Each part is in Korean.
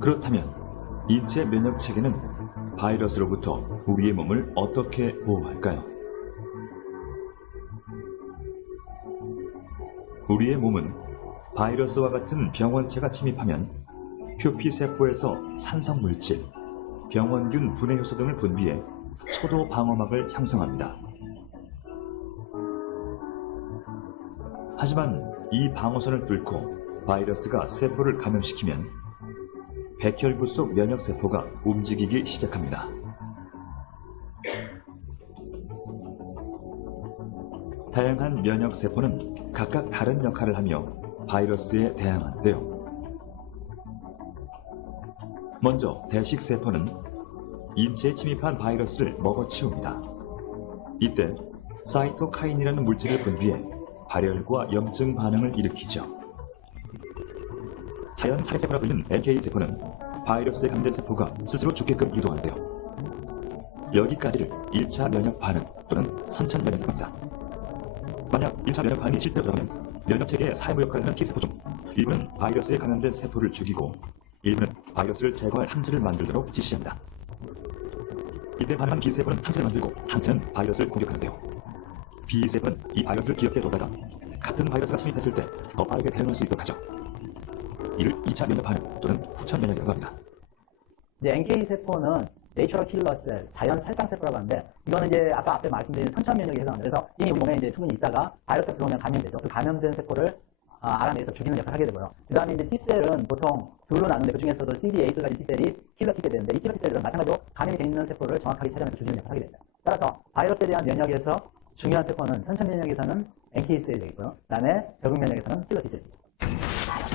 그렇다면 인체 면역 체계는 바이러스로부터 우리의 몸을 어떻게 보호할까요? 우리의 몸은 바이러스와 같은 병원체가 침입하면 표피세포에서 산성물질, 병원균 분해 효소 등을 분비해 초도 방어막을 형성합니다. 하지만 이 방어선을 뚫고 바이러스가 세포를 감염시키면 백혈구 속 면역세포가 움직이기 시작합니다. 다양한 면역세포는 각각 다른 역할을 하며 바이러스에 대항하는데요. 먼저 대식세포는 인체에 침입한 바이러스를 먹어치웁니다. 이때 사이토카인이라는 물질을 분비해 발열과 염증 반응을 일으키죠. 자연 살해세포라 불리는 NK세포는 바이러스에 감된 세포가 스스로 죽게끔 유도하는데요. 여기까지를 1차 면역 반응 또는 선천 면역이라고 합니다. 만약 1차 면역 반응이 실패하면 면역체계의 사회부 역할을 하는 T세포 중 일부는 바이러스에 감염된 세포를 죽이고 일부는 바이러스를 제거할 항체를 만들도록 지시합니다. 이때 반응한 B세포는 항체를 만들고 항체는 바이러스를 공격하는데요. B세포는 이 바이러스를 기억해 두다가 같은 바이러스가 침입했을 때 더 빠르게 대응할 수 있도록 하죠. 이를 2차 면역 반응 또는 후천 면역이라고 합니다. NK세포는 내추럴 킬러 셀, 자연 살상세포라고 하는데, 이거는 이제 아까 앞에 말씀드린 선천 면역에 해당합니다. 그래서 이미 우리 몸에 이제 충분히 있다가 바이러스가 들어오면 감염되죠. 그 감염된 세포를 알아내서 죽이는 역할을 하게 되고요. 그 다음에 이제 T셀은 보통 둘로 나누는데, 그 중에서도 CD8를 가진 T셀이 킬러 T셀이 되는데, 이 킬러 T셀은 마찬가지로 감염이 되어 있는 세포를 정확하게 찾아내서 죽이는 역할을 하게 됩니다. 따라서 바이러스에 대한 면역에서 중요한 세포는 선천 면역에서는 NK셀이 되겠고요. 그 다음에 적응 면역에서는 킬러 T셀.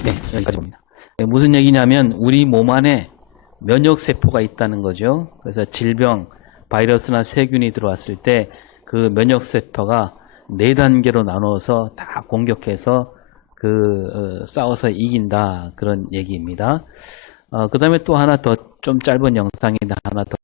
네, 여기까지 봅니다. 무슨 얘기냐면 우리 몸 안에 면역세포가 있다는 거죠. 그래서 질병, 바이러스나 세균이 들어왔을 때 그 면역세포가 4단계로 나눠서 다 공격해서 싸워서 이긴다, 그런 얘기입니다. 그 다음에 또 하나 더 좀 짧은 영상인데 하나 더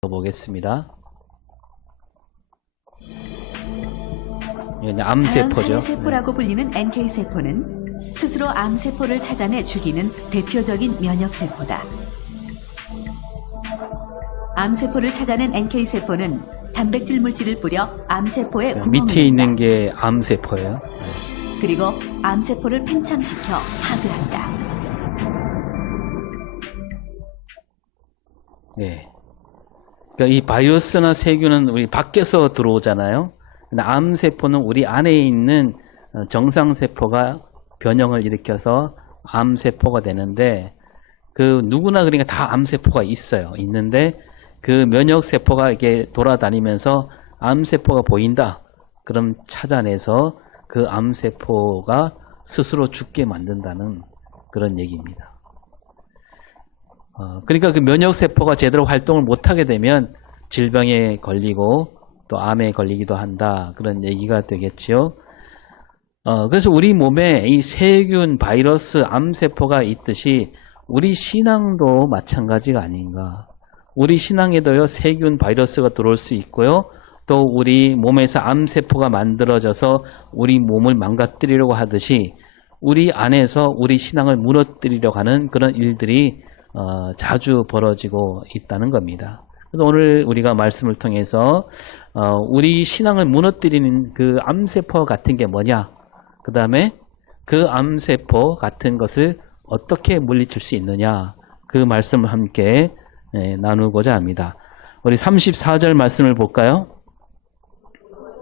보겠습니다. 암세포죠. 자연 살해세포라고 불리는 NK세포는 스스로 암세포를 찾아내 죽이는 대표적인 면역세포다. 암세포를 찾아낸 NK세포는 단백질 물질을 뿌려 암세포에 구멍을 밑에 있는 게 암세포예요. 그리고 암세포를 팽창시켜 파괴한다. 네. 그러니까 이 바이러스나 세균은 우리 밖에서 들어오잖아요. 근데 암세포는 우리 안에 있는 정상세포가 변형을 일으켜서 암세포가 되는데, 누구나 그러니까 다 암세포가 있어요. 있는데 그 면역세포가 이게 돌아다니면서 암세포가 보인다. 그럼 찾아내서 그 암세포가 스스로 죽게 만든다는 그런 얘기입니다. 그러니까 그 면역세포가 제대로 활동을 못하게 되면 질병에 걸리고 또 암에 걸리기도 한다, 그런 얘기가 되겠죠. 그래서 우리 몸에 이 세균, 바이러스, 암세포가 있듯이 우리 신앙도 마찬가지가 아닌가. 우리 신앙에도요, 세균, 바이러스가 들어올 수 있고요. 또 우리 몸에서 암세포가 만들어져서 우리 몸을 망가뜨리려고 하듯이 우리 안에서 우리 신앙을 무너뜨리려고 하는 그런 일들이 자주 벌어지고 있다는 겁니다. 그래서 오늘 우리가 말씀을 통해서 우리 신앙을 무너뜨리는 그 암세포 같은 게 뭐냐, 그 다음에 그 암세포 같은 것을 어떻게 물리칠 수 있느냐, 그 말씀을 함께 나누고자 합니다. 우리 34절 말씀을 볼까요?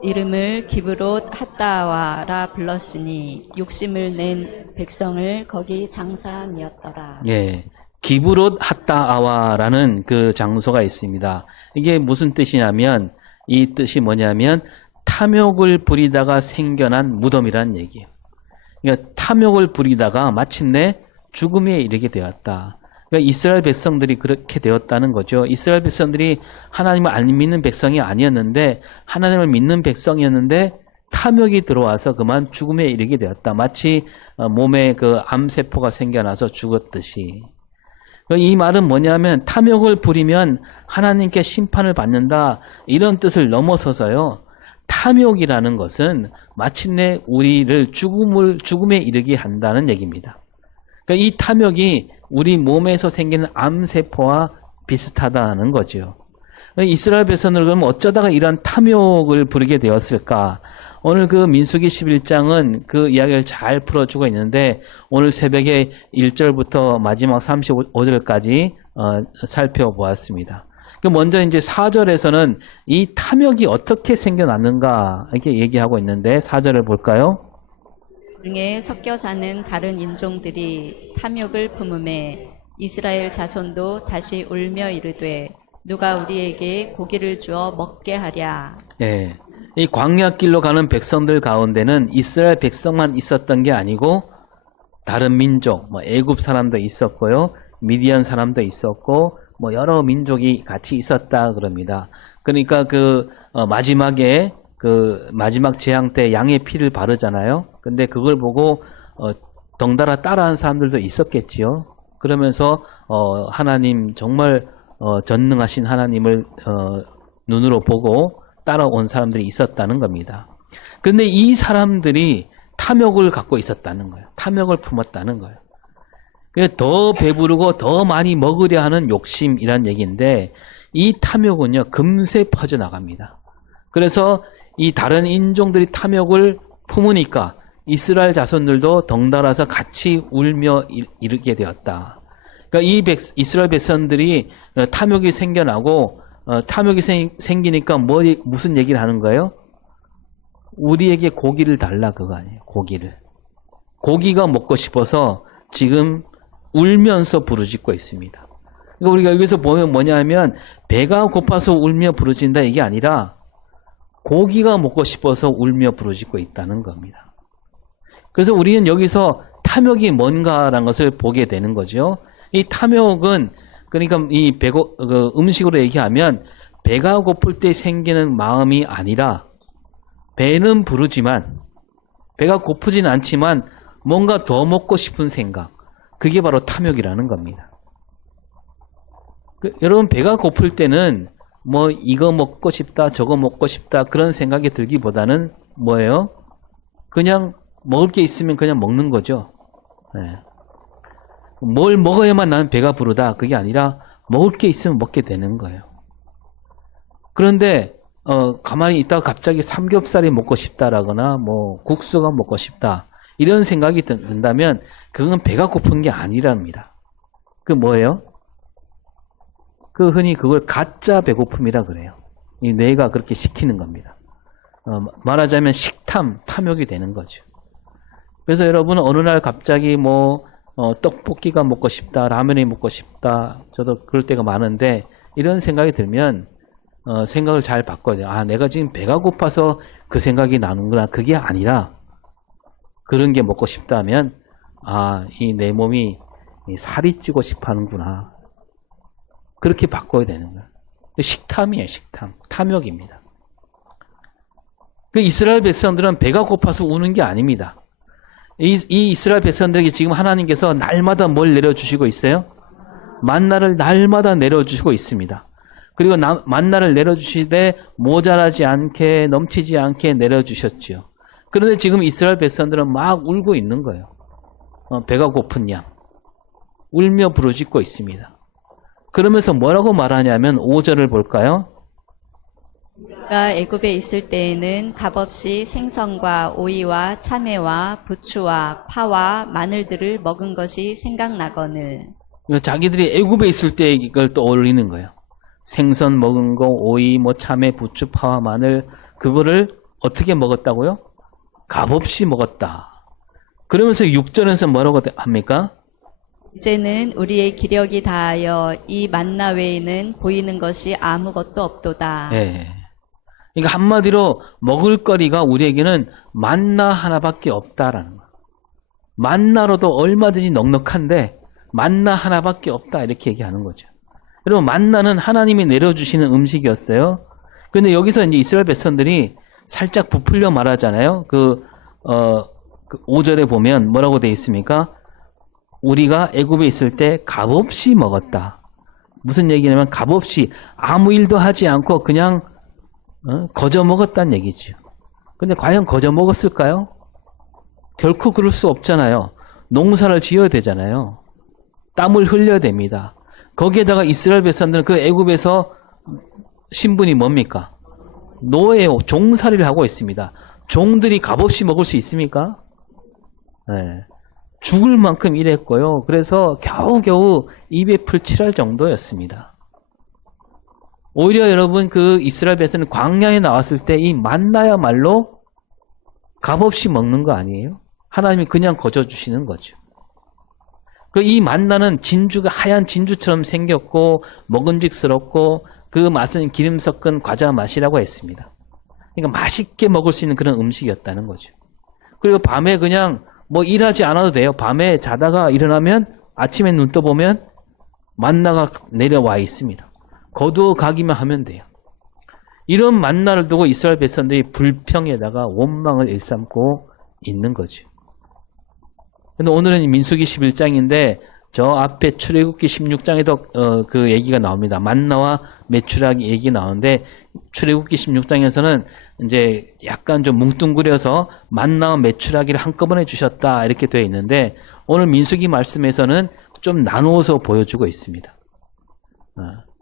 이름을 기브롯 핫다와라 불렀으니 욕심을 낸 백성을 거기 장사하니었더라. 예, 기브롯 핫다아와라는 그 장소가 있습니다. 이게 무슨 뜻이냐면 이 뜻이 뭐냐면 탐욕을 부리다가 생겨난 무덤이라는 얘기예요. 그러니까 탐욕을 부리다가 마침내 죽음에 이르게 되었다. 그러니까 이스라엘 백성들이 그렇게 되었다는 거죠. 이스라엘 백성들이 하나님을 안 믿는 백성이 아니었는데 하나님을 믿는 백성이었는데 탐욕이 들어와서 그만 죽음에 이르게 되었다. 마치 몸에 그 암세포가 생겨나서 죽었듯이. 이 말은 뭐냐면 탐욕을 부리면 하나님께 심판을 받는다. 이런 뜻을 넘어서서요. 탐욕이라는 것은 마침내 우리를 죽음에 이르게 한다는 얘기입니다. 그러니까 이 탐욕이 우리 몸에서 생기는 암세포와 비슷하다는 거죠. 이스라엘 백성들은 그럼 어쩌다가 이러한 탐욕을 부리게 되었을까? 오늘 그 민수기 11장은 그 이야기를 잘 풀어주고 있는데 오늘 새벽에 1절부터 마지막 35절까지 살펴보았습니다. 먼저 이제 4절에서는 이 탐욕이 어떻게 생겨났는가 이렇게 얘기하고 있는데 4절을 볼까요? 중에 섞여 사는 다른 인종들이 탐욕을 품음에 이스라엘 자손도 다시 울며 이르되 누가 우리에게 고기를 주어 먹게 하랴. 예. 이 광야길로 가는 백성들 가운데는 이스라엘 백성만 있었던 게 아니고 다른 민족, 애굽 사람도 있었고요. 미디안 사람도 있었고 여러 민족이 같이 있었다 그럽니다. 그러니까 마지막에 마지막 재앙 때 양의 피를 바르잖아요. 근데 그걸 보고 덩달아 따라한 사람들도 있었겠지요. 그러면서 하나님 정말 전능하신 하나님을 눈으로 보고 따라온 사람들이 있었다는 겁니다. 근데 이 사람들이 탐욕을 갖고 있었다는 거예요. 탐욕을 품었다는 거예요. 더 배부르고 더 많이 먹으려 하는 욕심이란 얘기인데 이 탐욕은요 금세 퍼져나갑니다. 그래서 이 다른 인종들이 탐욕을 품으니까 이스라엘 자손들도 덩달아서 같이 울며 이르게 되었다. 그러니까 이 이스라엘 백성들이 탐욕이 생겨나고 탐욕이 생기니까 무슨 얘기를 하는 거예요? 우리에게 고기를 달라 그거 아니에요. 고기가 먹고 싶어서 지금 울면서 부르짖고 있습니다. 그러니까 우리가 여기서 보면 뭐냐면 배가 고파서 울며 부르짖는다 이게 아니라 고기가 먹고 싶어서 울며 부르짖고 있다는 겁니다. 그래서 우리는 여기서 탐욕이 뭔가라는 것을 보게 되는 거죠. 이 탐욕은 그러니까 음식으로 얘기하면 배가 고플 때 생기는 마음이 아니라 배는 부르지만 배가 고프진 않지만 뭔가 더 먹고 싶은 생각. 그게 바로 탐욕이라는 겁니다. 여러분 배가 고플 때는 이거 먹고 싶다 저거 먹고 싶다 그런 생각이 들기보다는 뭐예요? 그냥 먹을 게 있으면 그냥 먹는 거죠. 네. 뭘 먹어야만 나는 배가 부르다 그게 아니라 먹을 게 있으면 먹게 되는 거예요. 그런데 가만히 있다가 갑자기 삼겹살이 먹고 싶다라거나 국수가 먹고 싶다 이런 생각이 든다면 그건 배가 고픈 게 아니랍니다. 그 뭐예요? 흔히 그걸 가짜 배고픔이라 그래요. 이 뇌가 그렇게 시키는 겁니다. 말하자면 탐욕이 되는 거죠. 그래서 여러분은 어느 날 갑자기 떡볶이가 먹고 싶다, 라면이 먹고 싶다, 저도 그럴 때가 많은데 이런 생각이 들면 생각을 잘 바꿔야 돼요. 내가 지금 배가 고파서 그 생각이 나는구나. 그게 아니라 그런 게 먹고 싶다면 이 내 몸이 살이 찌고 싶어하는구나. 그렇게 바꿔야 되는 거예요. 식탐이에요. 탐욕입니다. 이스라엘 백성들은 배가 고파서 우는 게 아닙니다. 이 이스라엘 백성들에게 지금 하나님께서 날마다 뭘 내려주시고 있어요? 만나를 날마다 내려주시고 있습니다. 그리고 만나를 내려주시되 모자라지 않게 넘치지 않게 내려주셨죠. 그런데 지금 이스라엘 백성들은 막 울고 있는 거예요. 배가 고픈 양. 울며 부르짖고 있습니다. 그러면서 뭐라고 말하냐면 5절을 볼까요? 그가 애굽에 있을 때에는 값없이 생선과 오이와 참외와 부추와 파와 마늘들을 먹은 것이 생각나거늘. 자기들이 애굽에 있을 때 이걸 떠올리는 거예요. 생선 먹은 거, 오이, 참외, 부추, 파와 마늘 그거를 어떻게 먹었다고요? 값없이 먹었다. 그러면서 6절에서 뭐라고 합니까? 이제는 우리의 기력이 다하여 이 만나 외에는 보이는 것이 아무것도 없도다. 예. 그러니까 한마디로 먹을거리가 우리에게는 만나 하나밖에 없다라는 거예요. 만나로도 얼마든지 넉넉한데 만나 하나밖에 없다 이렇게 얘기하는 거죠. 여러분 만나는 하나님이 내려주시는 음식이었어요. 그런데 여기서 이제 이스라엘 백성들이 살짝 부풀려 말하잖아요. 그 5절에 보면 뭐라고 되어 있습니까? 우리가 애굽에 있을 때 값없이 먹었다. 무슨 얘기냐면 값없이 아무 일도 하지 않고 그냥 거저 먹었다는 얘기죠. 근데 과연 거저 먹었을까요? 결코 그럴 수 없잖아요. 농사를 지어야 되잖아요. 땀을 흘려야 됩니다. 거기에다가 이스라엘 백성들은 그 애굽에서 신분이 뭡니까? 노예요. 종살이를 하고 있습니다. 종들이 값없이 먹을 수 있습니까? 네. 죽을 만큼 일했고요. 그래서 겨우겨우 입에 풀 칠할 정도였습니다. 오히려 여러분 그 이스라엘 백성은 광야에 나왔을 때 이 만나야말로 값없이 먹는 거 아니에요? 하나님이 그냥 거저 주시는 거죠. 그 이 만나는 진주가 하얀 진주처럼 생겼고 먹음직스럽고 그 맛은 기름 섞은 과자 맛이라고 했습니다. 그러니까 맛있게 먹을 수 있는 그런 음식이었다는 거죠. 그리고 밤에 그냥 뭐 일하지 않아도 돼요. 밤에 자다가 일어나면 아침에 눈 떠보면 만나가 내려와 있습니다. 거두어 가기만 하면 돼요. 이런 만나를 두고 이스라엘 백성들이 불평에다가 원망을 일삼고 있는 거죠. 근데 오늘은 민수기 11장인데 저 앞에 출애굽기 16장에도 그 얘기가 나옵니다. 만나와 메추라기 얘기 나오는데 출애굽기 16장에서는 이제 약간 좀 뭉뚱그려서 만나와 메추라기를 한꺼번에 주셨다 이렇게 되어 있는데 오늘 민수기 말씀에서는 좀 나누어서 보여주고 있습니다.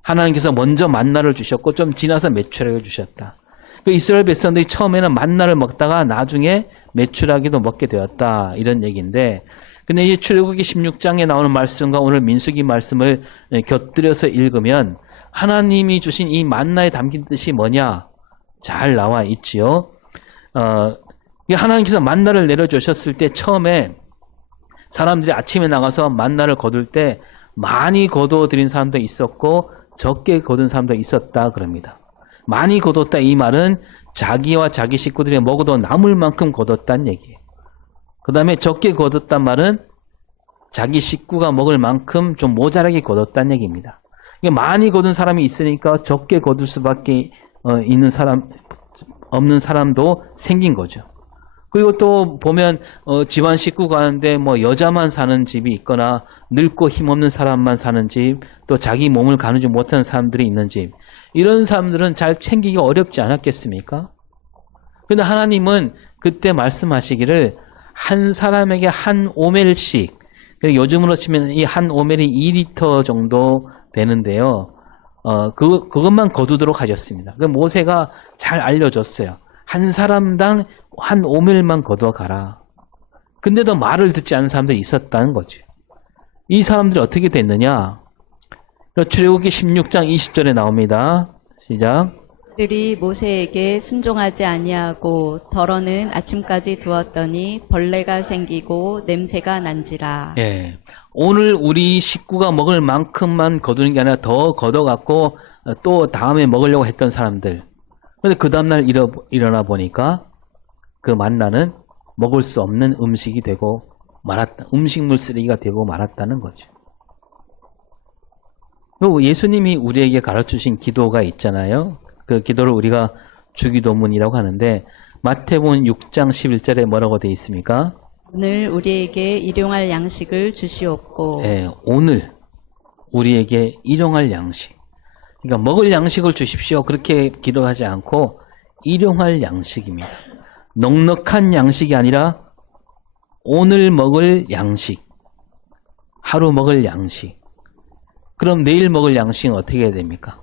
하나님께서 먼저 만나를 주셨고 좀 지나서 메추라기를 주셨다. 그 이스라엘 백성들이 처음에는 만나를 먹다가 나중에 메추라기도 먹게 되었다 이런 얘기인데 근데 이 출애굽기 16장에 나오는 말씀과 오늘 민수기 말씀을 곁들여서 읽으면 하나님이 주신 이 만나에 담긴 뜻이 뭐냐 잘 나와 있지요. 하나님께서 만나를 내려주셨을 때 처음에 사람들이 아침에 나가서 만나를 거둘 때 많이 거두어들인 사람도 있었고 적게 거둔 사람도 있었다 그럽니다. 많이 거뒀다 이 말은 자기와 자기 식구들이 먹어도 남을 만큼 거뒀다는 얘기예요. 그 다음에 적게 거뒀단 말은 자기 식구가 먹을 만큼 좀 모자라게 거뒀다는 얘기입니다. 많이 거둔 사람이 있으니까 적게 거둘 수밖에 없는 사람도 생긴 거죠. 그리고 또 보면 집안 식구가 하는데 뭐 여자만 사는 집이 있거나 늙고 힘없는 사람만 사는 집, 또 자기 몸을 가누지 못하는 사람들이 있는 집, 이런 사람들은 잘 챙기기 어렵지 않았겠습니까? 근데 하나님은 그때 말씀하시기를 한 사람에게 한 오멜씩, 요즘으로 치면 이 한 오멜이 2리터 정도 되는데요. 그것만 거두도록 하셨습니다. 그 모세가 잘 알려줬어요. 한 사람당 한 오멜만 거두어 가라. 근데도 말을 듣지 않는 사람들이 있었다는 거죠. 이 사람들이 어떻게 됐느냐? 출애굽기 16장 20절에 나옵니다. 시작. 그들이 모세에게 순종하지 아니하고 덜어는 아침까지 두었더니 벌레가 생기고 냄새가 난지라. 예. 오늘 우리 식구가 먹을 만큼만 거두는 게 아니라 더 걷어갖고 또 다음에 먹으려고 했던 사람들. 근데 그 다음날 일어나 보니까 그 만나는 먹을 수 없는 음식이 되고 말았다. 음식물 쓰레기가 되고 말았다는 거죠. 그리고 예수님이 우리에게 가르쳐주신 기도가 있잖아요. 그 기도를 우리가 주기도문이라고 하는데 마태복음 6장 11절에 뭐라고 되어 있습니까? 오늘 우리에게 일용할 양식을 주시옵고. 네, 오늘 우리에게 일용할 양식. 그러니까 먹을 양식을 주십시오. 그렇게 기도하지 않고 일용할 양식입니다. 넉넉한 양식이 아니라 오늘 먹을 양식, 하루 먹을 양식. 그럼 내일 먹을 양식은 어떻게 해야 됩니까?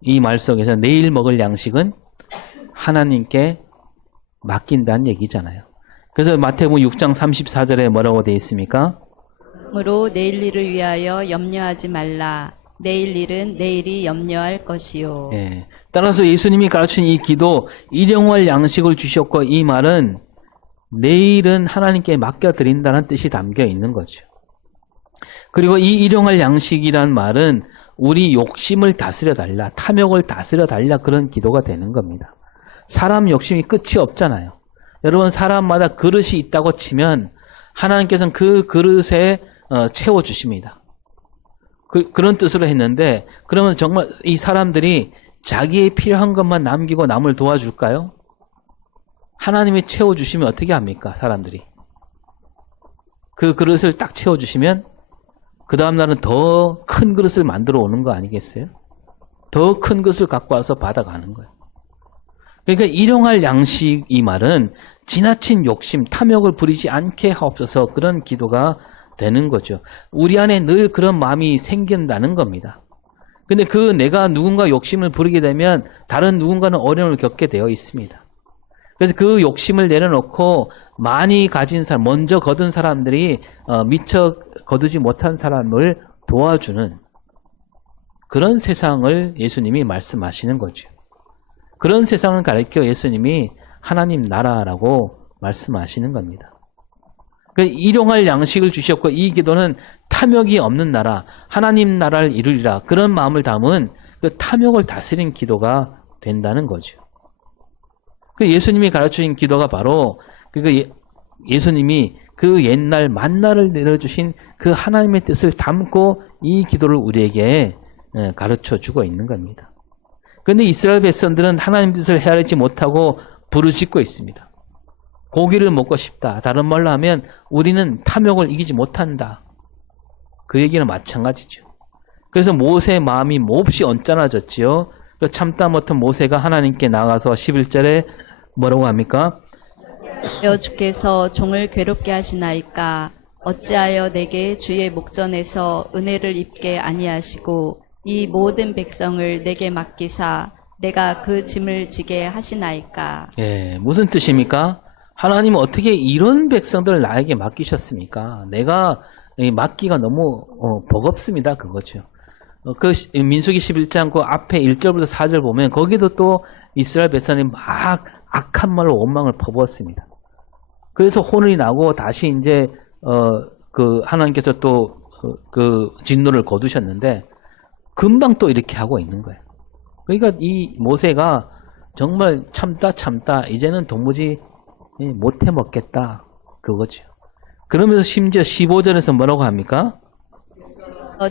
이 말 속에서 내일 먹을 양식은 하나님께 맡긴다는 얘기잖아요. 그래서 마태복음 6장 34절에 뭐라고 되어 있습니까? 그러므로 내일 일을 위하여 염려하지 말라. 내일 일은 내일이 염려할 것이요. 예. 따라서 예수님이 가르친 이 기도, 일용할 양식을 주셨고 이 말은 내일은 하나님께 맡겨드린다는 뜻이 담겨 있는 거죠. 그리고 이 일용할 양식이란 말은 우리 욕심을 다스려 달라, 탐욕을 다스려 달라 그런 기도가 되는 겁니다. 사람 욕심이 끝이 없잖아요. 여러분 사람마다 그릇이 있다고 치면 하나님께서는 그 그릇에 채워주십니다. 그런 뜻으로 했는데 그러면 정말 이 사람들이 자기의 필요한 것만 남기고 남을 도와줄까요? 하나님이 채워주시면 어떻게 합니까? 사람들이. 그 그릇을 딱 채워주시면 그 다음날은 더 큰 그릇을 만들어 오는 거 아니겠어요? 더 큰 그릇을 갖고 와서 받아가는 거예요. 그러니까 일용할 양식 이 말은 지나친 욕심, 탐욕을 부리지 않게 하옵소서 그런 기도가 되는 거죠. 우리 안에 늘 그런 마음이 생긴다는 겁니다. 근데 그 내가 누군가 욕심을 부리게 되면 다른 누군가는 어려움을 겪게 되어 있습니다. 그래서 그 욕심을 내려놓고 많이 가진 사람, 먼저 거둔 사람들이 미처 거두지 못한 사람을 도와주는 그런 세상을 예수님이 말씀하시는 거죠. 그런 세상을 가리켜 예수님이 하나님 나라라고 말씀하시는 겁니다. 일용할 양식을 주셨고 이 기도는 탐욕이 없는 나라, 하나님 나라를 이루리라 그런 마음을 담은 그 탐욕을 다스린 기도가 된다는 거죠. 예수님이 가르쳐주신 기도가 바로 예수님이 그 옛날 만나를 내려주신 그 하나님의 뜻을 담고 이 기도를 우리에게 가르쳐주고 있는 겁니다. 그런데 이스라엘 백성들은 하나님 뜻을 헤아리지 못하고 부르짖고 있습니다. 고기를 먹고 싶다. 다른 말로 하면 우리는 탐욕을 이기지 못한다. 그 얘기는 마찬가지죠. 그래서 모세의 마음이 몹시 언짢아졌지요. 참다 못한 모세가 하나님께 나가서 11절에 뭐라고 합니까? 주께서 종을 괴롭게 하시나이까 어찌하여 내게 주의 목전에서 은혜를 입게 아니하시고 이 모든 백성을 내게 맡기사 내가 그 짐을 지게 하시나이까. 예, 무슨 뜻입니까? 하나님은 어떻게 이런 백성들을 나에게 맡기셨습니까? 내가 맡기가 너무 버겁습니다. 그거죠. 그 민수기 11장 그 앞에 1절부터 4절 보면 거기도 또 이스라엘 백성이 막 악한 말로 원망을 퍼부었습니다. 그래서 혼이 나고 다시 이제 그 하나님께서 또 그 진노를 거두셨는데 금방 또 이렇게 하고 있는 거예요. 그러니까 이 모세가 정말 참다 이제는 도무지 못해 먹겠다 그거죠. 그러면서 심지어 15절에서 뭐라고 합니까?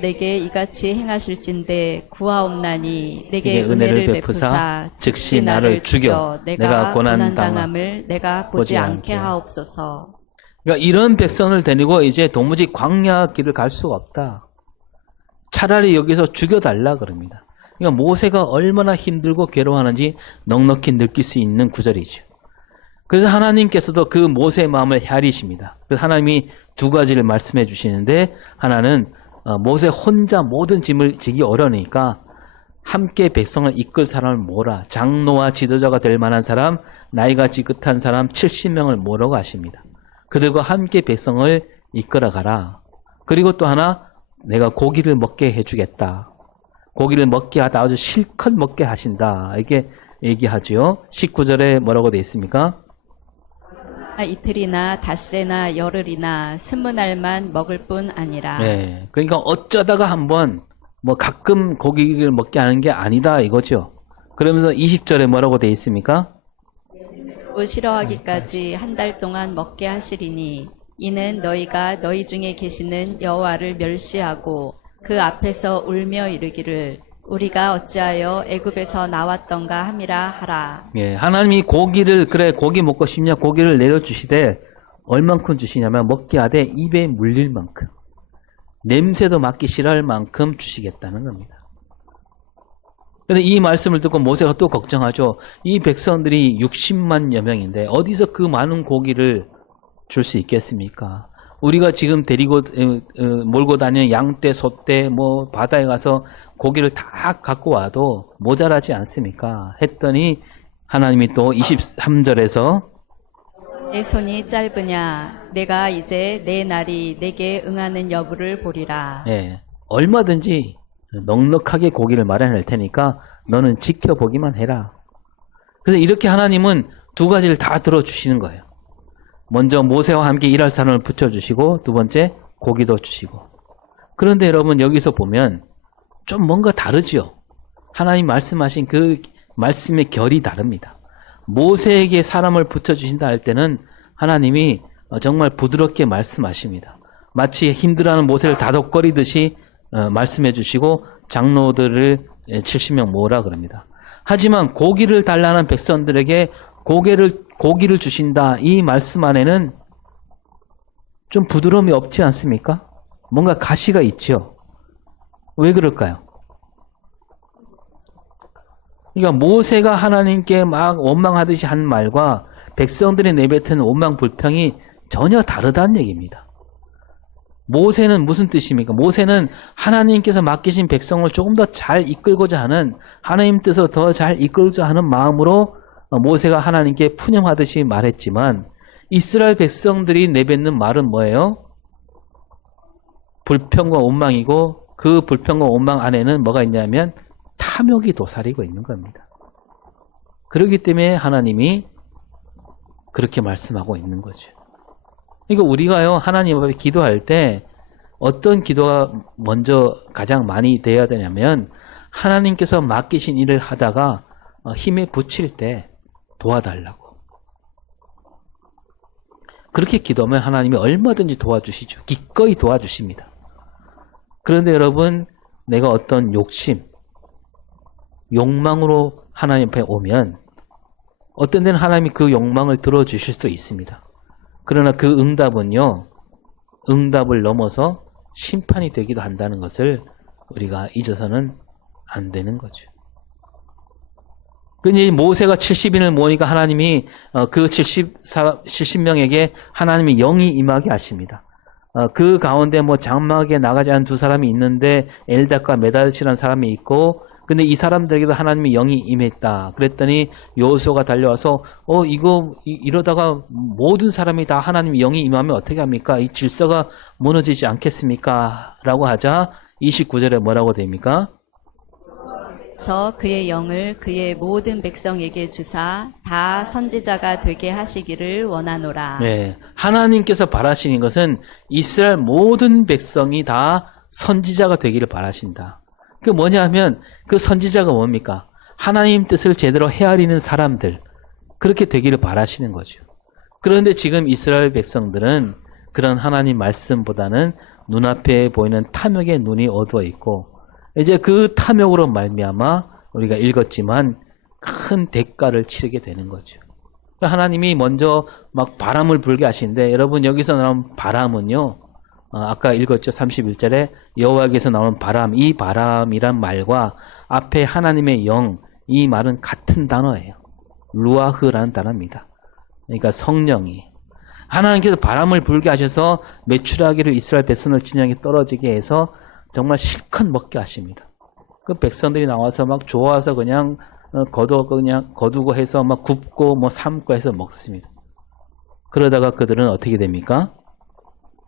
내게 이같이 행하실진대 구하옵나니 내게 은혜를 은혜를 베푸사 베푸사 즉시 나를 죽여 내가 고난당함을 내가 보지 보지 않게 않게 하옵소서. 그러니까 이런 백성을 데리고 이제 도무지 광야 길을 갈 수가 없다. 차라리 여기서 죽여달라 그럽니다. 그러니까 모세가 얼마나 힘들고 괴로워하는지 넉넉히 느낄 수 있는 구절이죠. 그래서 하나님께서도 그 모세의 마음을 헤아리십니다. 그래서 하나님이 두 가지를 말씀해 주시는데 하나는 모세 혼자 모든 짐을 지기 어려우니까 함께 백성을 이끌 사람을 모으라. 장로와 지도자가 될 만한 사람, 나이가 지긋한 사람 70명을 모으라고 하십니다. 그들과 함께 백성을 이끌어 가라. 그리고 또 하나 내가 고기를 먹게 해주겠다. 고기를 먹게 하다 아주 실컷 먹게 하신다. 이렇게 얘기하죠. 19절에 뭐라고 되어 있습니까? 이틀이나 닷새나 열흘이나 20날만 먹을 뿐 아니라. 네, 그러니까 어쩌다가 한번 뭐 가끔 고기를 먹게 하는 게 아니다 이거죠. 그러면서 20절에 뭐라고 되어 있습니까? 싫어하기까지 한 달 동안 먹게 하시리니 이는 너희가 너희 중에 계시는 여호와를 멸시하고 그 앞에서 울며 이르기를 우리가 어찌하여 애굽에서 나왔던가 함이라 하라. 예, 하나님이 고기를 그래 고기 먹고 싶냐 고기를 내려주시되 얼만큼 주시냐면 먹게 하되 입에 물릴 만큼 냄새도 맡기 싫어할 만큼 주시겠다는 겁니다. 그런데 이 말씀을 듣고 모세가 또 걱정하죠. 이 백성들이 60만여 명인데 어디서 그 많은 고기를 줄 수 있겠습니까? 우리가 지금 데리고 몰고 다니는 양떼, 소떼, 뭐 바다에 가서 고기를 다 갖고 와도 모자라지 않습니까? 했더니 하나님이 또 23절에서 내 손이 짧으냐 내가 이제 내 날이 내게 응하는 여부를 보리라. 예, 얼마든지 넉넉하게 고기를 마련할 테니까 너는 지켜보기만 해라. 그래서 이렇게 하나님은 두 가지를 다 들어주시는 거예요. 먼저 모세와 함께 일할 사람을 붙여주시고 두 번째 고기도 주시고 그런데 여러분 여기서 보면 좀 뭔가 다르죠. 하나님 말씀하신 그 말씀의 결이 다릅니다. 모세에게 사람을 붙여주신다 할 때는 하나님이 정말 부드럽게 말씀하십니다. 마치 힘들어하는 모세를 다독거리듯이 말씀해 주시고 장로들을 70명 모으라 그럽니다. 하지만 고기를 달라는 백성들에게 고기를 주신다 이 말씀 안에는 좀 부드러움이 없지 않습니까? 뭔가 가시가 있죠. 왜 그럴까요? 그러니까 모세가 하나님께 막 원망하듯이 한 말과 백성들이 내뱉은 원망 불평이 전혀 다르다는 얘기입니다. 모세는 무슨 뜻입니까? 모세는 하나님께서 맡기신 백성을 조금 더 잘 이끌고자 하는, 하나님 뜻을 더 잘 이끌고자 하는 마음으로 모세가 하나님께 푸념하듯이 말했지만 이스라엘 백성들이 내뱉는 말은 뭐예요? 불평과 원망이고 그 불평과 원망 안에는 뭐가 있냐면 탐욕이 도사리고 있는 겁니다. 그렇기 때문에 하나님이 그렇게 말씀하고 있는 거죠. 그러니까 우리가요, 하나님 앞에 기도할 때 어떤 기도가 먼저 가장 많이 돼야 되냐면 하나님께서 맡기신 일을 하다가 힘에 부칠 때 도와달라고. 그렇게 기도하면 하나님이 얼마든지 도와주시죠. 기꺼이 도와주십니다. 그런데 여러분, 내가 어떤 욕망으로 하나님 앞에 오면 어떤 데는 하나님이 그 욕망을 들어주실 수도 있습니다. 그러나 그 응답은요, 응답을 넘어서 심판이 되기도 한다는 것을 우리가 잊어서는 안 되는 거죠. 그러니 모세가 70인을 모으니까 하나님이 그 70명에게 하나님이 영이 임하게 하십니다. 그 가운데 뭐 장막에 나가지 않은 두 사람이 있는데 엘닷과 메닷이라는 사람이 있고, 근데 이 사람들에게도 하나님이 영이 임했다. 그랬더니 여호수아가 달려와서 이러다가 모든 사람이 다 하나님이 영이 임하면 어떻게 합니까? 이 질서가 무너지지 않겠습니까? 라고 하자 29절에 뭐라고 됩니까? 그래서 그의 영을 그의 모든 백성에게 주사 다 선지자가 되게 하시기를 원하노라. 네, 하나님께서 바라시는 것은 이스라엘 모든 백성이 다 선지자가 되기를 바라신다. 그 뭐냐 하면 그 선지자가 뭡니까? 하나님 뜻을 제대로 헤아리는 사람들, 그렇게 되기를 바라시는 거죠. 그런데 지금 이스라엘 백성들은 그런 하나님 말씀보다는 눈앞에 보이는 탐욕의 눈이 어두워 있고, 이제 그 탐욕으로 말미암아 우리가 읽었지만 큰 대가를 치르게 되는 거죠. 하나님이 먼저 막 바람을 불게 하시는데, 여러분 여기서 나온 바람은요, 아까 읽었죠. 31절에 여호와께서 나오는 바람, 이 바람이란 말과 앞에 하나님의 영, 이 말은 같은 단어예요. 루아흐라는 단어입니다. 그러니까 성령이 하나님께서 바람을 불게 하셔서 메추라기를 이스라엘 백성을 진영에 떨어지게 해서 정말 실컷 먹게 하십니다. 그 백성들이 나와서 막 좋아서 그냥 거두고 해서 막 굽고 뭐 삶고 해서 먹습니다. 그러다가 그들은 어떻게 됩니까?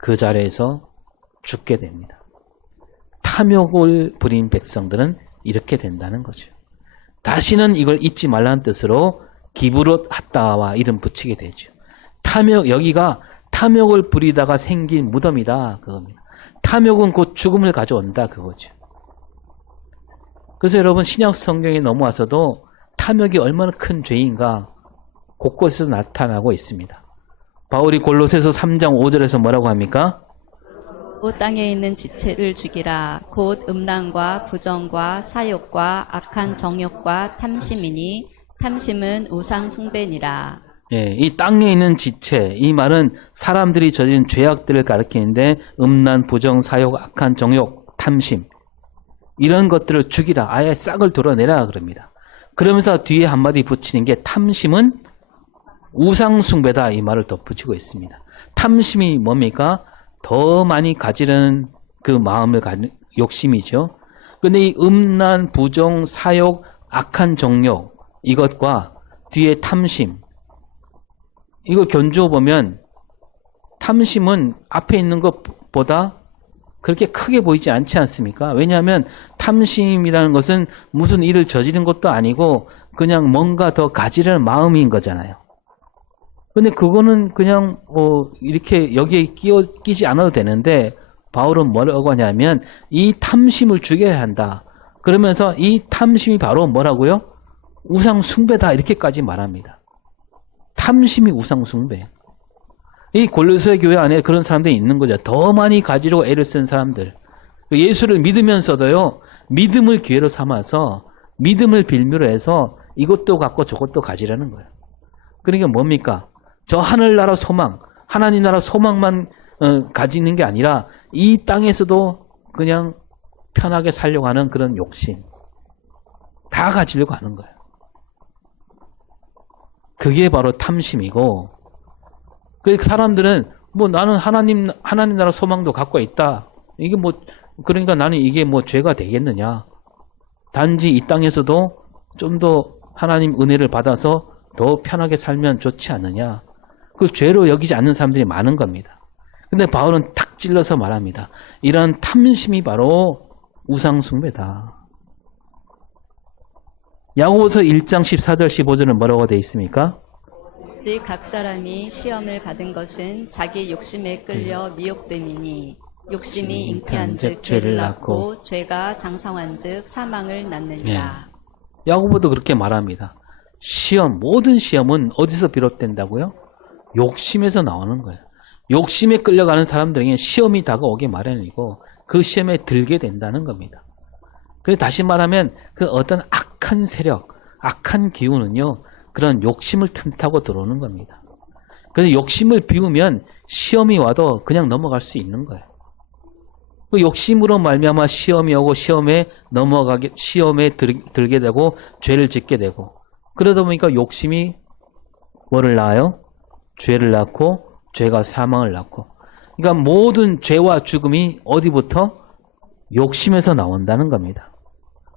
그 자리에서 죽게 됩니다. 탐욕을 부린 백성들은 이렇게 된다는 거죠. 다시는 이걸 잊지 말라는 뜻으로 기브롯 핫다와 이름 붙이게 되죠. 여기가 탐욕을 부리다가 생긴 무덤이다, 그겁니다. 탐욕은 곧 죽음을 가져온다, 그거죠. 그래서 여러분, 신약 성경에 넘어와서도 탐욕이 얼마나 큰 죄인가 곳곳에서 나타나고 있습니다. 바울이 골로새서 3장 5절에서 뭐라고 합니까? 땅에 있는 지체를 죽이라. 곧 음란과 부정과 사욕과 악한 정욕과 탐심이니 탐심은 우상 숭배니라. 예, 이 땅에 있는 지체, 이 말은 사람들이 저지른 죄악들을 가리키는데 음란, 부정, 사욕, 악한 정욕, 탐심, 이런 것들을 죽이라. 아예 싹을 도려내라 그럽니다. 그러면서 뒤에 한마디 붙이는 게 탐심은 우상 숭배다, 이 말을 덧붙이고 있습니다. 탐심이 뭡니까? 더 많이 가지는 그 마음을 가진 욕심이죠. 근데 이 음란, 부정, 사욕, 악한 정욕, 이것과 뒤에 탐심, 이거 견주어 보면 탐심은 앞에 있는 것보다 그렇게 크게 보이지 않지 않습니까? 왜냐하면 탐심이라는 것은 무슨 일을 저지른 것도 아니고 그냥 뭔가 더 가지려는 마음인 거잖아요. 근데 그거는 그냥 이렇게 여기에 끼지 않아도 되는데 바울은 뭐라고 하냐면 이 탐심을 죽여야 한다. 그러면서 이 탐심이 바로 뭐라고요? 우상 숭배다 이렇게까지 말합니다. 탐심이 우상 숭배. 이 골로새 교회 안에 그런 사람들이 있는 거죠. 더 많이 가지려고 애를 쓴 사람들. 예수를 믿으면서도요. 믿음을 기회로 삼아서 믿음을 빌미로 해서 이것도 갖고 저것도 가지라는 거예요. 그러니까 뭡니까? 저 하늘나라 소망, 하나님 나라 소망만 가지는 게 아니라 이 땅에서도 그냥 편하게 살려고 하는 그런 욕심. 다 가지려고 하는 거예요. 그게 바로 탐심이고, 그 사람들은 뭐 나는 하나님 나라 소망도 갖고 있다. 이게 뭐, 그러니까 나는 이게 뭐 죄가 되겠느냐. 단지 이 땅에서도 좀 더 하나님 은혜를 받아서 더 편하게 살면 좋지 않느냐. 그 죄로 여기지 않는 사람들이 많은 겁니다. 근데 바울은 탁 찔러서 말합니다. 이런 탐심이 바로 우상숭배다. 야고보서 1장 14절 15절은 뭐라고 되어 있습니까? 즉 각 사람이 시험을 받은 것은 자기 욕심에 끌려 미혹됨이니 욕심이 잉태한즉 죄를 낳고 죄가 장성한즉 사망을 낳느니라. 야고보도 그렇게 말합니다. 시험, 모든 시험은 어디서 비롯된다고요? 욕심에서 나오는 거예요. 욕심에 끌려가는 사람들에게 시험이 다가오게 마련이고 그 시험에 들게 된다는 겁니다. 그래서 다시 말하면 그 어떤 악한 세력, 악한 기운은요. 그런 욕심을 틈타고 들어오는 겁니다. 그래서 욕심을 비우면 시험이 와도 그냥 넘어갈 수 있는 거예요. 그 욕심으로 말미암아 시험이 오고 시험에 들게 되고 죄를 짓게 되고 그러다 보니까 욕심이 뭐를 낳아요? 죄를 낳고 죄가 사망을 낳고 그러니까 모든 죄와 죽음이 어디부터? 욕심에서 나온다는 겁니다.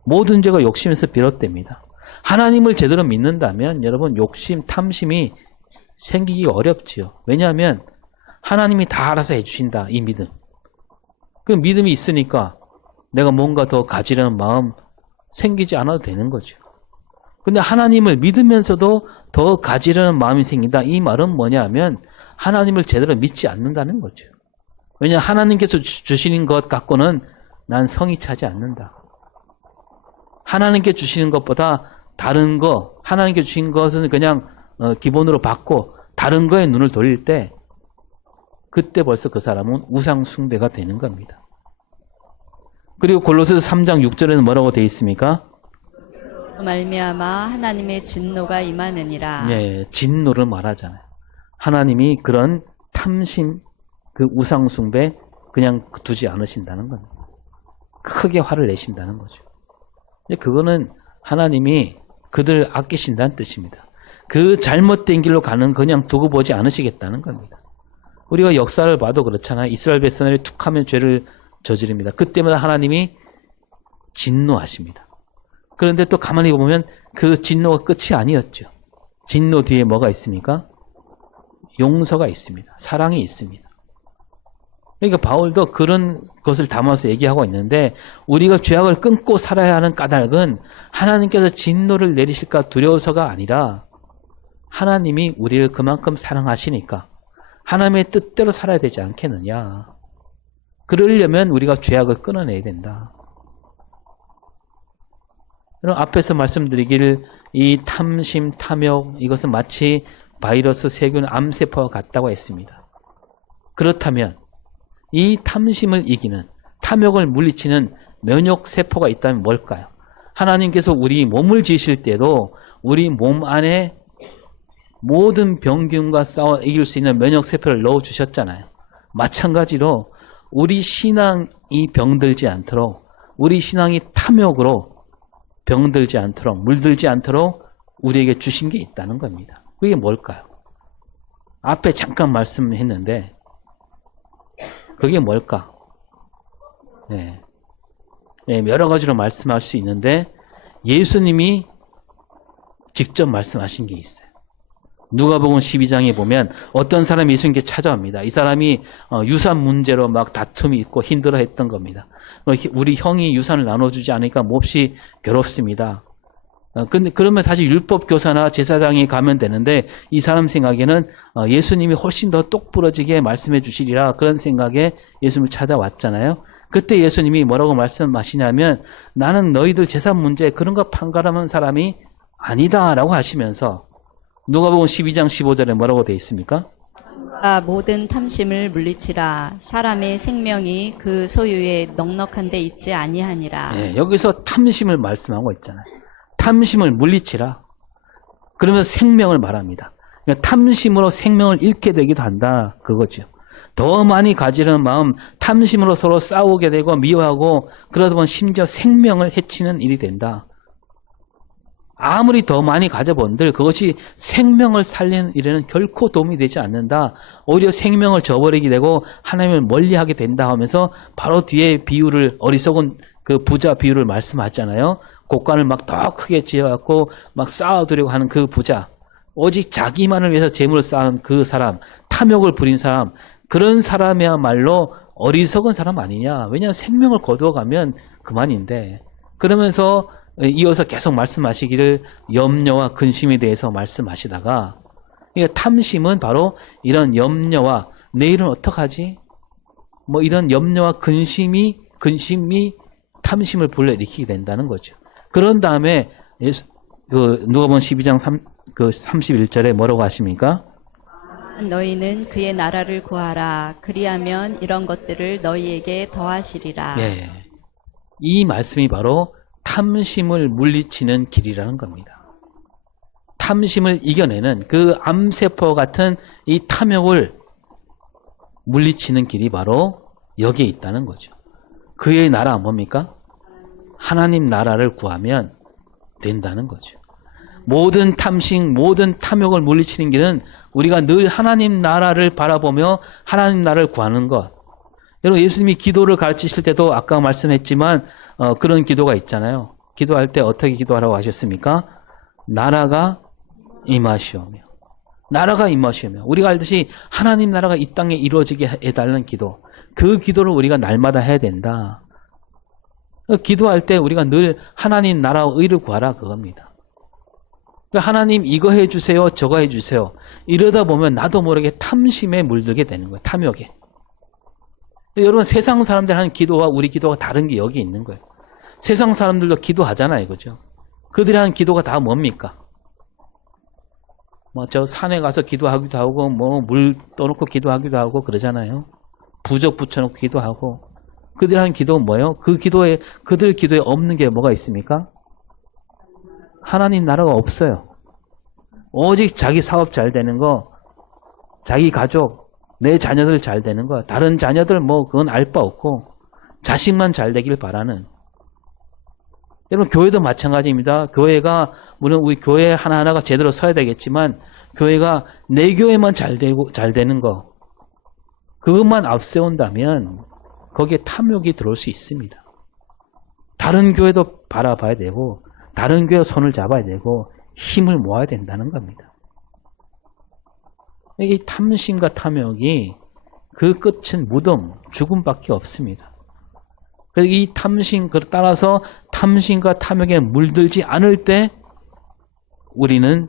모든 죄가 욕심에서 비롯됩니다. 하나님을 제대로 믿는다면 여러분 욕심, 탐심이 생기기 어렵지요. 왜냐하면 하나님이 다 알아서 해주신다. 이 믿음. 그 믿음이 있으니까 내가 뭔가 더 가지려는 마음 생기지 않아도 되는 거죠. 근데 하나님을 믿으면서도 더 가지려는 마음이 생긴다. 이 말은 뭐냐 하면 하나님을 제대로 믿지 않는다는 거죠. 왜냐하면 하나님께서 주시는 것 갖고는 난 성이 차지 않는다. 하나님께 주시는 것보다 다른 거, 하나님께 주신 것은 그냥 기본으로 받고 다른 거에 눈을 돌릴 때 그때 벌써 그 사람은 우상 숭배가 되는 겁니다. 그리고 골로새서 3장 6절에는 뭐라고 되어 있습니까? 말미암아 하나님의 진노가 임하느니라. 예, 진노를 말하잖아요. 하나님이 그런 탐심, 그 우상 숭배 그냥 두지 않으신다는 겁니다. 크게 화를 내신다는 거죠. 그거는 하나님이 그들 아끼신다는 뜻입니다. 그 잘못된 길로 가는 그냥 두고 보지 않으시겠다는 겁니다. 우리가 역사를 봐도 그렇잖아요. 이스라엘 백성들이 툭 하면 죄를 저지릅니다. 그때마다 하나님이 진노하십니다. 그런데 또 가만히 보면 그 진노가 끝이 아니었죠. 진노 뒤에 뭐가 있습니까? 용서가 있습니다. 사랑이 있습니다. 그러니까 바울도 그런 것을 담아서 얘기하고 있는데 우리가 죄악을 끊고 살아야 하는 까닭은 하나님께서 진노를 내리실까 두려워서가 아니라 하나님이 우리를 그만큼 사랑하시니까 하나님의 뜻대로 살아야 되지 않겠느냐. 그러려면 우리가 죄악을 끊어내야 된다. 그럼 앞에서 말씀드리기를 이 탐심, 탐욕 이것은 마치 바이러스, 세균, 암세포와 같다고 했습니다. 그렇다면 이 탐심을 이기는 탐욕을 물리치는 면역세포가 있다면 뭘까요? 하나님께서 우리 몸을 지으실 때도 우리 몸 안에 모든 병균과 싸워 이길 수 있는 면역세포를 넣어주셨잖아요. 마찬가지로 우리 신앙이 병들지 않도록 우리 신앙이 탐욕으로 병들지 않도록 물들지 않도록 우리에게 주신 게 있다는 겁니다. 그게 뭘까요? 앞에 잠깐 말씀했는데 그게 뭘까? 네. 네, 여러 가지로 말씀할 수 있는데 예수님이 직접 말씀하신 게 있어요. 누가복음 12장에 보면 어떤 사람이 예수님께 찾아옵니다. 이 사람이 유산 문제로 막 다툼이 있고 힘들어했던 겁니다. 우리 형이 유산을 나눠주지 않으니까 몹시 괴롭습니다. 근데 그러면 사실 율법 교사나 제사장이 가면 되는데 이 사람 생각에는 예수님이 훨씬 더 똑부러지게 말씀해 주시리라 그런 생각에 예수님을 찾아왔잖아요. 그때 예수님이 뭐라고 말씀하시냐면 나는 너희들 재산 문제 그런 거 판가름한 사람이 아니다라고 하시면서 누가복음 12장 15절에 뭐라고 되어 있습니까? 모든 탐심을 물리치라. 사람의 생명이 그 소유에 넉넉한 데 있지 아니하니라. 예, 여기서 탐심을 말씀하고 있잖아요. 탐심을 물리치라. 그러면서 생명을 말합니다. 그러니까 탐심으로 생명을 잃게 되기도 한다. 그거죠. 더 많이 가지는 마음, 탐심으로 서로 싸우게 되고 미워하고 그러다 보면 심지어 생명을 해치는 일이 된다. 아무리 더 많이 가져본들 그것이 생명을 살리는 일에는 결코 도움이 되지 않는다. 오히려 생명을 저버리게 되고 하나님을 멀리하게 된다 하면서 바로 뒤에 비유를 어리석은 그 부자 비유를 말씀하잖아요. 곡간을 막 더 크게 지어갖고 막 쌓아두려고 하는 그 부자. 오직 자기만을 위해서 재물을 쌓은 그 사람, 탐욕을 부린 사람, 그런 사람이야말로 어리석은 사람 아니냐. 왜냐하면 생명을 거두어가면 그만인데. 그러면서 이어서 계속 말씀하시기를 염려와 근심에 대해서 말씀하시다가 그러니까 탐심은 바로 이런 염려와 내일은 어떡하지? 뭐 이런 염려와 근심이 탐심을 불러일으키게 된다는 거죠. 그런 다음에 누가복음 12장 31절에 뭐라고 하십니까? 너희는 그의 나라를 구하라. 그리하면 이런 것들을 너희에게 더하시리라. 예. 이 말씀이 바로 탐심을 물리치는 길이라는 겁니다. 탐심을 이겨내는 그 암세포 같은 이 탐욕을 물리치는 길이 바로 여기에 있다는 거죠. 그의 나라 뭡니까? 하나님 나라를 구하면 된다는 거죠. 모든 탐심, 모든 탐욕을 물리치는 길은 우리가 늘 하나님 나라를 바라보며 하나님 나라를 구하는 것. 여러분 예수님이 기도를 가르치실 때도 아까 말씀했지만 그런 기도가 있잖아요. 기도할 때 어떻게 기도하라고 하셨습니까? 나라가 임하시오며. 나라가 임하시오며. 우리가 알듯이 하나님 나라가 이 땅에 이루어지게 해달라는 기도. 그 기도를 우리가 날마다 해야 된다. 기도할 때 우리가 늘 하나님 나라와 의를 구하라 그겁니다. 하나님 이거 해주세요. 저거 해주세요. 이러다 보면 나도 모르게 탐심에 물들게 되는 거예요. 탐욕에. 여러분 세상 사람들 하는 기도와 우리 기도가 다른 게 여기 있는 거예요. 세상 사람들도 기도하잖아요. 그죠? 그들이 하는 기도가 다 뭡니까? 뭐 저 산에 가서 기도하기도 하고 뭐 물 떠놓고 기도하기도 하고 그러잖아요. 부적 붙여놓고 기도하고. 그들이 하는 기도는 뭐예요? 그들 기도에 없는 게 뭐가 있습니까? 하나님 나라가 없어요. 오직 자기 사업 잘 되는 거, 자기 가족, 내 자녀들 잘 되는 거, 다른 자녀들 뭐 그건 알 바 없고 자식만 잘 되길 바라는. 여러분 교회도 마찬가지입니다. 교회가 물론 우리 교회 하나하나가 제대로 서야 되겠지만 교회가 내 교회만 잘 되는 거 그것만 앞세운다면 거기에 탐욕이 들어올 수 있습니다. 다른 교회도 바라봐야 되고 다른 교회 손을 잡아야 되고 힘을 모아야 된다는 겁니다. 이 탐심과 탐욕이 그 끝은 무덤, 죽음밖에 없습니다. 그래서 이 탐심, 따라서 탐심과 탐욕에 물들지 않을 때 우리는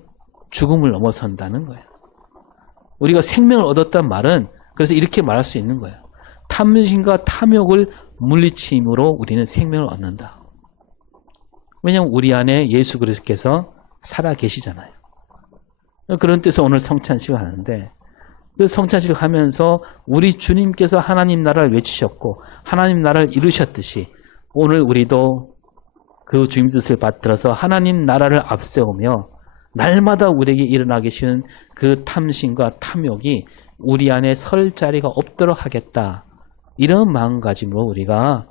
죽음을 넘어선다는 거예요. 우리가 생명을 얻었단 말은 그래서 이렇게 말할 수 있는 거예요. 탐심과 탐욕을 물리침으로 우리는 생명을 얻는다. 왜냐하면 우리 안에 예수 그리스도께서 살아 계시잖아요. 그런 뜻에서 오늘 성찬식을 하는데 그 성찬식을 하면서 우리 주님께서 하나님 나라를 외치셨고 하나님 나라를 이루셨듯이 오늘 우리도 그 주님 뜻을 받들어서 하나님 나라를 앞세우며 날마다 우리에게 일어나게 하시는 그 탐심과 탐욕이 우리 안에 설 자리가 없도록 하겠다. 이런 마음가짐으로 우리가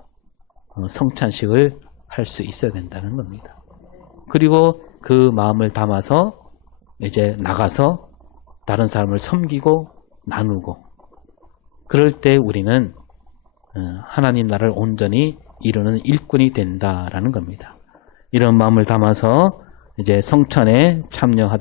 성찬식을 할 수 있어야 된다는 겁니다. 그리고 그 마음을 담아서 이제 나가서 다른 사람을 섬기고 나누고 그럴 때 우리는 하나님 나라를 온전히 이루는 일꾼이 된다라는 겁니다. 이런 마음을 담아서 이제 성찬에 참여하도록